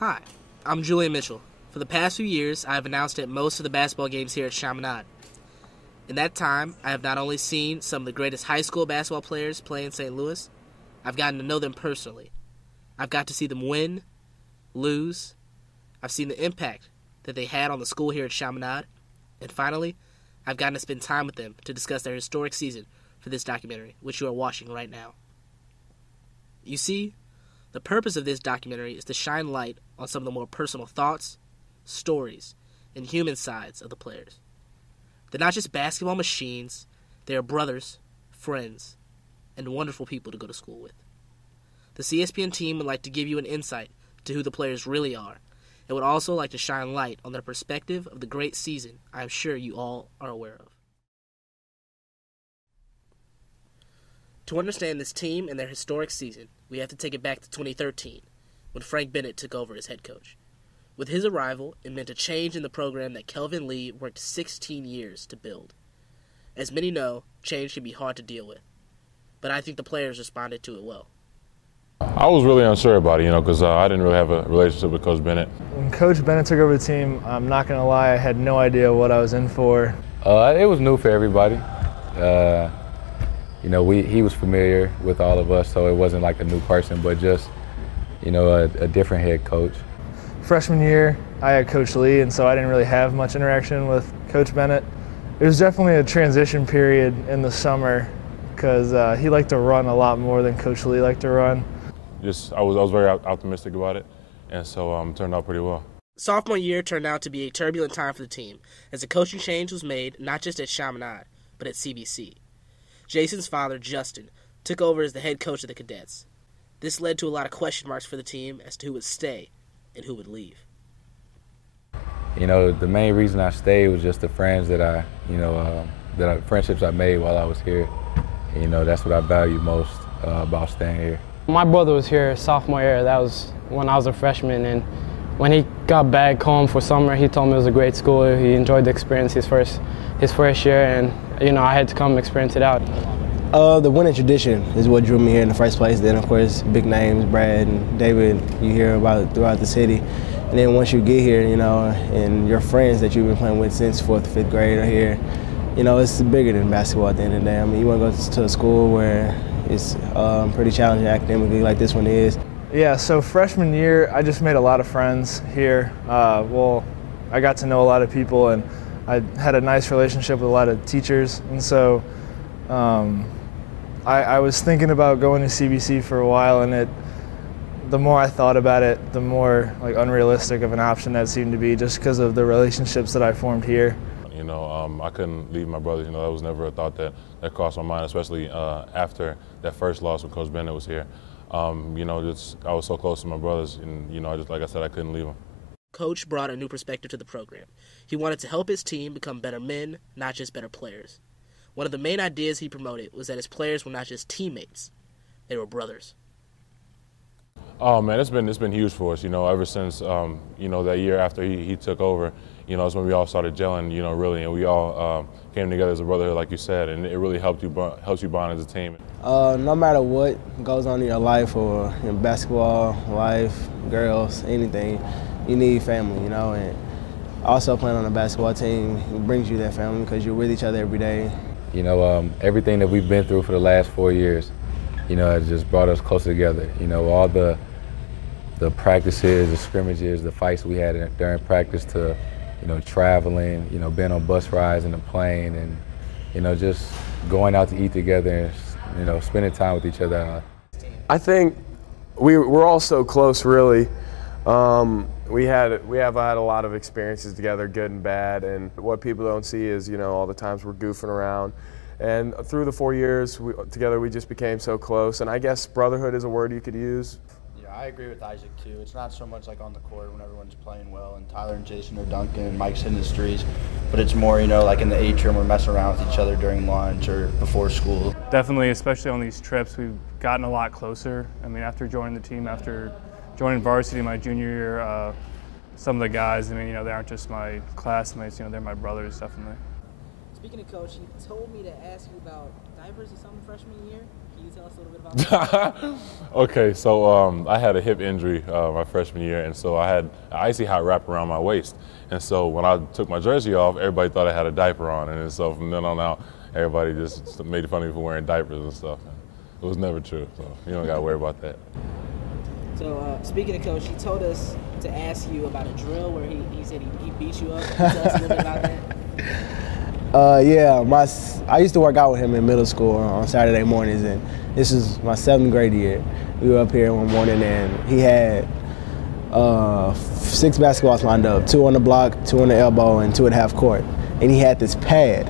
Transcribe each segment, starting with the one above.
Hi, I'm Julian Mitchell. For the past few years, I have announced at most of the basketball games here at Chaminade. In that time, I have not only seen some of the greatest high school basketball players play in St. Louis, I've gotten to know them personally. I've got to see them win, lose. I've seen the impact that they had on the school here at Chaminade. And finally, I've gotten to spend time with them to discuss their historic season for this documentary, which you are watching right now. You see, the purpose of this documentary is to shine light on some of the more personal thoughts, stories, and human sides of the players. They're not just basketball machines, they are brothers, friends, and wonderful people to go to school with. The CSPN team would like to give you an insight to who the players really are, and would also like to shine light on their perspective of the great season I am sure you all are aware of. To understand this team and their historic season, we have to take it back to 2013, when Frank Bennett took over as head coach. With his arrival, it meant a change in the program that Kelvin Lee worked 16 years to build. As many know, change can be hard to deal with, but I think the players responded to it well. I was really unsure about it, because I didn't really have a relationship with Coach Bennett. When Coach Bennett took over the team, I'm not going to lie, I had no idea what I was in for. It was new for everybody. He was familiar with all of us, so it wasn't like a new person, but just, a different head coach. Freshman year, I had Coach Lee, and so I didn't really have much interaction with Coach Bennett. It was definitely a transition period in the summer because he liked to run a lot more than Coach Lee liked to run. I was very optimistic about it, and so it turned out pretty well. Sophomore year turned out to be a turbulent time for the team, as a coaching change was made not just at Chaminade, but at CBC. Jason's father, Justin, took over as the head coach of the cadets. This led to a lot of question marks for the team as to who would stay and who would leave. The main reason I stayed was just the friends that friendships I made while I was here. That's what I value most about staying here. My brother was here sophomore year. That was when I was a freshman, and when he got back home for summer, he told me it was a great school. He enjoyed the experience his first year, and I had to come experience it out. The winning tradition is what drew me here in the first place. Then, of course, big names, Brad and David, you hear about throughout the city. And then once you get here, and your friends that you've been playing with since 4th, 5th grade are here, it's bigger than basketball at the end of the day. I mean, you want to go to a school where it's pretty challenging academically like this one is. Yeah, so freshman year, I just made a lot of friends here. I got to know a lot of people, and I had a nice relationship with a lot of teachers. And so I was thinking about going to CBC for a while, and the more I thought about it, the more unrealistic of an option that seemed to be, just because of the relationships that I formed here. I couldn't leave my brothers. That was never a thought that crossed my mind, especially after that first loss when Coach Bennett was here. I was so close to my brothers, and like I said, I couldn't leave them. Coach brought a new perspective to the program. He wanted to help his team become better men, not just better players. One of the main ideas he promoted was that his players were not just teammates, they were brothers. Oh man, it's been huge for us. Ever since that year after he took over, it's when we all started gelling. Really, and we all came together as a brotherhood, like you said, and it really helps you bond as a team. No matter what goes on in your life or in basketball, life, girls, anything, you need family. And also playing on a basketball team brings you that family because you're with each other every day. Everything that we've been through for the last 4 years, has just brought us closer together. All the practices, the scrimmages, the fights we had during practice to, traveling, being on bus rides in the plane and, just going out to eat together and, spending time with each other. I think we're all so close, really. We have had a lot of experiences together, good and bad, and what people don't see is, all the times we're goofing around. And through the 4 years together, we just became so close. And I guess brotherhood is a word you could use. Yeah, I agree with Isaac, too. It's not so much like on the court when everyone's playing well and Tyler and Jason are dunking and Mike's hitting his threes, but it's more, like in the atrium, we're messing around with each other during lunch or before school. Definitely, especially on these trips, we've gotten a lot closer. I mean, after joining the team, after joining varsity my junior year, some of the guys, they aren't just my classmates, they're my brothers, definitely. Speaking of Coach, he told me to ask you about diapers or something freshman year. Can Can you tell us a little bit about that? Okay, so I had a hip injury my freshman year, and so I had an icy hot wrap around my waist. And so when I took my jersey off, everybody thought I had a diaper on. And so from then on out, everybody just made fun of me for wearing diapers and stuff. It was never true, so you don't got to worry about that. So speaking of Coach, he told us to ask you about a drill where he said he beat you up. Can you tell us a little bit about that? Yeah, I used to work out with him in middle school on Saturday mornings, and this is my 7th grade year. We were up here one morning, and he had 6 basketballs lined up, 2 on the block, 2 on the elbow, and 2 at half court. And he had this pad,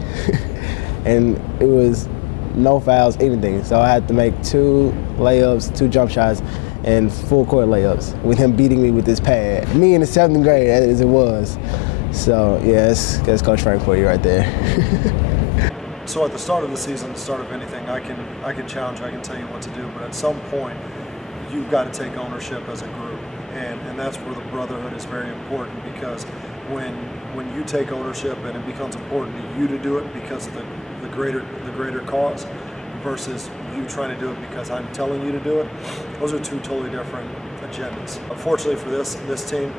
and it was no fouls, anything. So I had to make 2 layups, 2 jump shots, and full court layups with him beating me with this pad. Me in the 7th grade, as it was. So yeah, that's Coach Frank for you right there. So at the start of the season, the start of anything, I can challenge you, I can tell you what to do, but at some point, you've got to take ownership as a group. And that's where the brotherhood is very important, because when you take ownership and it becomes important to you to do it because of the greater cause versus you trying to do it because I'm telling you to do it, those are 2 totally different agendas. Unfortunately for this team,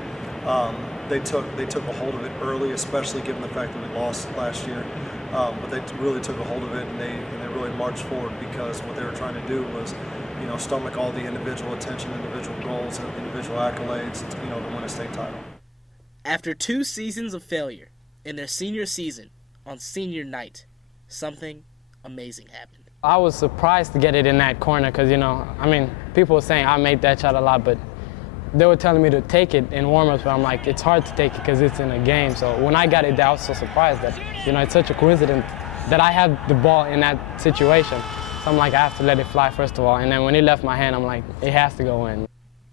they took a hold of it early, especially given the fact that we lost last year. But they really took a hold of it, and they really marched forward, because what they were trying to do was, stomach all the individual attention, individual goals, and individual accolades, to win a state title. After 2 seasons of failure, in their senior season, on senior night, something amazing happened. I was surprised to get it in that corner because, people were saying I made that shot a lot, but they were telling me to take it in warm-ups, but I'm like, it's hard to take it because it's in a game. So when I got it, I was so surprised that, it's such a coincidence that I had the ball in that situation. So I'm like, I have to let it fly first of all. And then when it left my hand, I'm like, it has to go in.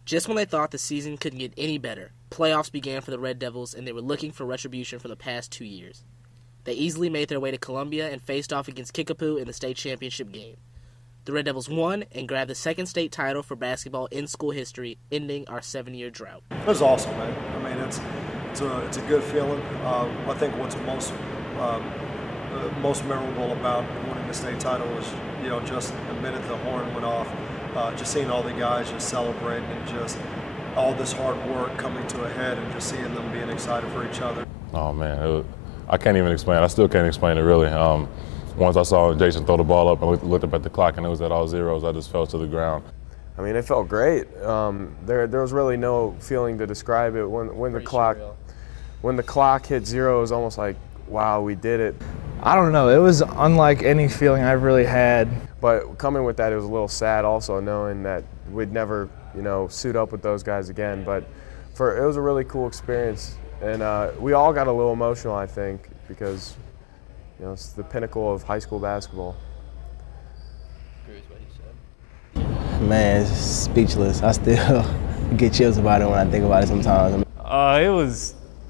Just when they thought the season couldn't get any better, playoffs began for the Red Devils, and they were looking for retribution for the past 2 years. They easily made their way to Columbia and faced off against Kickapoo in the state championship game. The Red Devils won and grabbed the 2nd state title for basketball in school history, ending our 7-year drought. It was awesome, man. It's a good feeling. I think what's most memorable about winning the state title was, just the minute the horn went off, just seeing all the guys just celebrating and just all this hard work coming to a head and just seeing them being excited for each other. Oh man, I can't even explain it. I still can't explain it really. Once I saw Jason throw the ball up and looked up at the clock and it was at all zeros, I just fell to the ground. It felt great. There was really no feeling to describe it. When the clock hit 0, it was almost like, wow, we did it. I don't know. It was unlike any feeling I've really had. But coming with that, it was a little sad also, knowing that we'd never, suit up with those guys again. But it was a really cool experience. And we all got a little emotional, I think, because it's the pinnacle of high school basketball. Man, it's speechless. I still get chills about it when I think about it sometimes.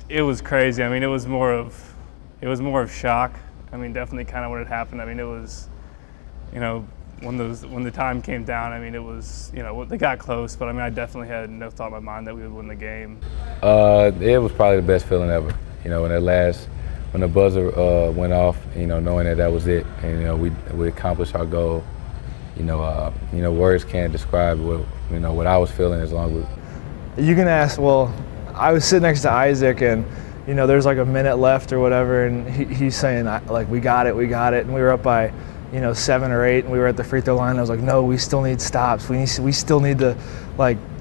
It was crazy. It was more of shock. Definitely kind of when it happened. It was, when the time came down. It was, they got close, but I definitely had no thought in my mind that we would win the game. It was probably the best feeling ever. When the buzzer went off, knowing that was it, and we accomplished our goal. Words can't describe what I was feeling as long as. You can ask. Well, I was sitting next to Isaac, and there's like a minute left or whatever, and he's saying like, we got it, and we were up by 7 or 8, and we were at the free throw line. I was like, no, we still need stops. We still need to,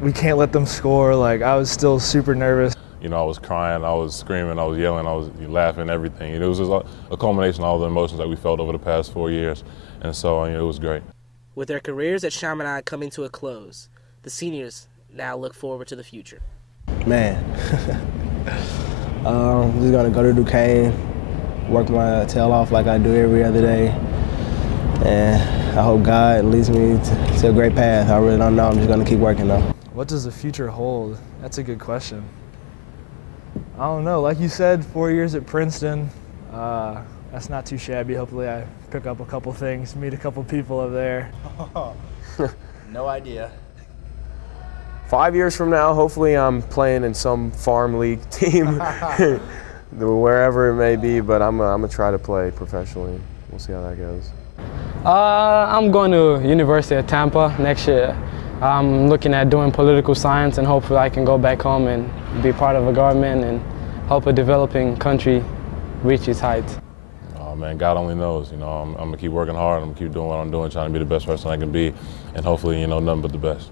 we can't let them score. I was still super nervous. I was crying, I was screaming, I was yelling, I was laughing, everything. It was just a culmination of all the emotions that we felt over the past 4 years, and so it was great. With their careers at Chaminade coming to a close, the seniors now look forward to the future. Man, I'm just gonna go to Duquesne, work my tail off like I do every other day, and I hope God leads me to a great path. I really don't know. I'm just gonna keep working though. What does the future hold? That's a good question. I don't know. Like you said, 4 years at Princeton. That's not too shabby. Hopefully I pick up a couple things, meet a couple people up there. No idea. 5 years from now, hopefully I'm playing in some farm league team, wherever it may be, but I'm gonna try to play professionally. We'll see how that goes. I'm going to University of Tampa next year. I'm looking at doing political science, and hopefully I can go back home and be part of a government and help a developing country reach its heights. Oh man, God only knows. You know, I'm gonna keep working hard. I'm gonna keep doing what I'm doing, trying to be the best person I can be, and hopefully, you know, nothing but the best.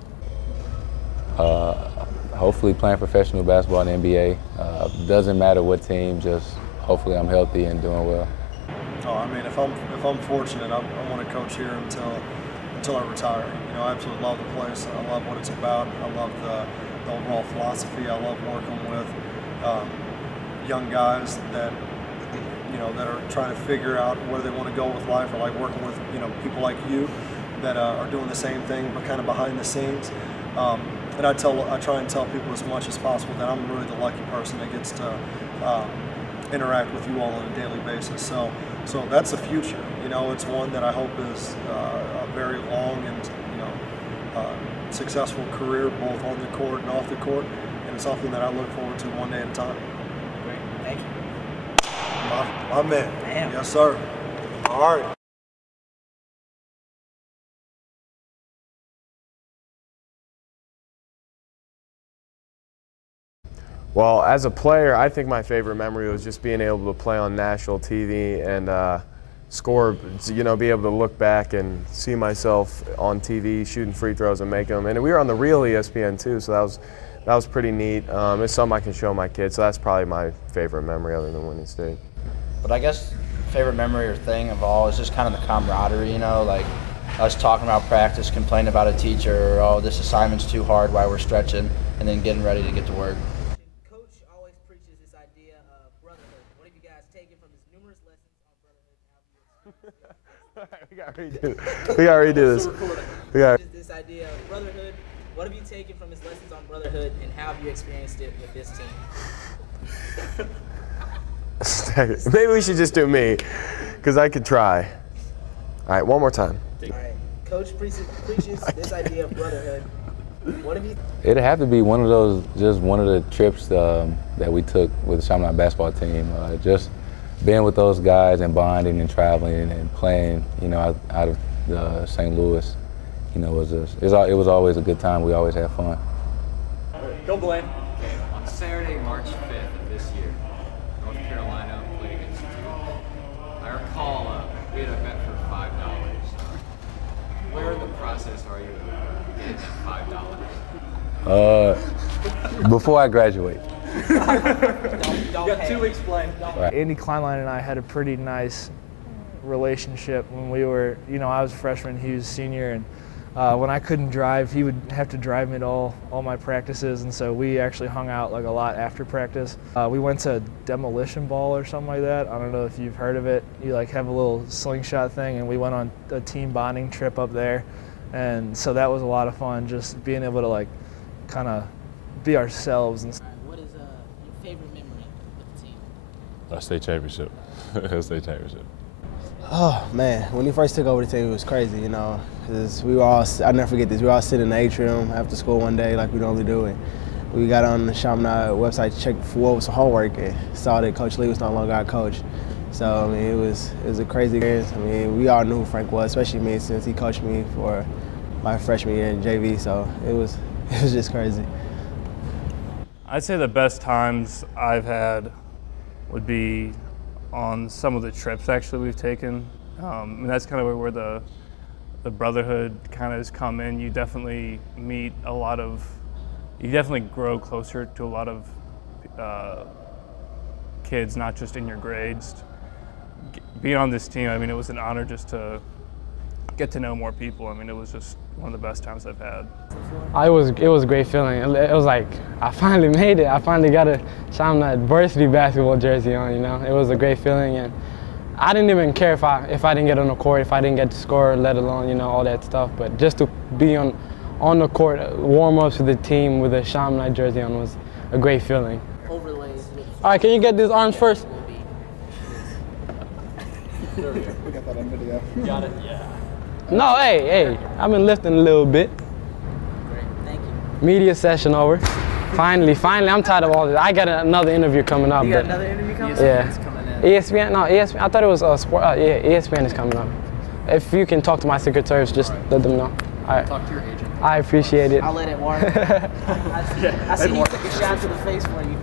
Hopefully playing professional basketball in the NBA. Doesn't matter what team, just hopefully I'm healthy and doing well. Oh, I mean, if I'm fortunate, I want to coach here until I retire. You know, I absolutely love the place. I love what it's about. I love the overall philosophy. I love working with young guys that are trying to figure out where they want to go with life. I like working with people like you that are doing the same thing, but kind of behind the scenes. And I try and tell people as much as possible that I'm really the lucky person that gets to interact with you all on a daily basis. So that's the future. You know, it's one that I hope is a very long and successful career, both on the court and off the court, and it's something that I look forward to one day at a time. Great, thank you. My man. Damn. Yes, sir. All right. Well, as a player, I think my favorite memory was just being able to play on national TV and score, be able to look back and see myself on TV shooting free throws and make them. And we were on the real ESPN too, so that was pretty neat. It's something I can show my kids, so that's probably my favorite memory other than winning state. But I guess favorite memory or thing of all is just kind of the camaraderie, like us talking about practice, complaining about a teacher, or, oh, this assignment's too hard while we're stretching, and then getting ready to get to work. We gotta redo this. We got this idea of brotherhood. What have you taken from his lessons on brotherhood, and how have you experienced it with this team? Maybe we should just do me, because I could try. All right, one more time. All right, Coach preaches this idea of brotherhood. What have you? It'd have to be one of the trips that we took with the Chaminade basketball team. Just being with those guys and bonding and traveling and playing, out of St. Louis, it was always a good time. We always had fun. Go Blaine. On Saturday, March 5th of this year, North Carolina played against Duke. I recall we had a bet for $5. Where in the process are you getting that $5? Before I graduate. You got 2 weeks playing. Right. Andy Kleinlein and I had a pretty nice relationship when we were, I was a freshman, he was a senior, and when I couldn't drive, he would have to drive me to all my practices, and so we actually hung out a lot after practice. We went to Demolition Ball or something like that. I don't know if you've heard of it. You have a little slingshot thing, and we went on a team bonding trip up there, and so that was a lot of fun, just being able to kind of be ourselves. And What is your favorite memory with the team? A state championship. A state championship. Oh man, when he first took over the team, it was crazy, because we were all, I'll never forget this, we were all sitting in the atrium after school one day like we normally do, and we got on the Chaminade website to check for what was the homework and saw that Coach Lee was no longer our coach. So, it was a crazy experience. We all knew who Frank was, especially me, since he coached me for my freshman year in JV, so it was just crazy. I'd say the best times I've had would be on some of the trips actually we've taken. And that's kind of where the brotherhood kind of has come in. You definitely meet you definitely grow closer to a lot of kids, not just in your grades. Being on this team, it was an honor just to get to know more people. It was just one of the best times I've had. It was a great feeling. It was like I finally made it. I finally got a Chaminade varsity basketball jersey on. It was a great feeling, and I didn't even care if I didn't get on the court, if I didn't get to score, let alone all that stuff. But just to be on the court, warm-ups with the team with a Chaminade jersey on was a great feeling. Overlays. All right, can you get these arms first? We got that on video. Got it. Yeah. No, hey, I've been lifting a little bit. Great, thank you. Media session over. Finally, I'm tired of all this. I got another interview coming up. You got another interview coming up? Yeah. ESPN, no, ESPN, I thought it was sport, yeah, ESPN is coming up. if you can talk to my secretaries, just let them know. All right. Talk to your agent. I appreciate it. I'll let it work. I see you took a shot to the face for you.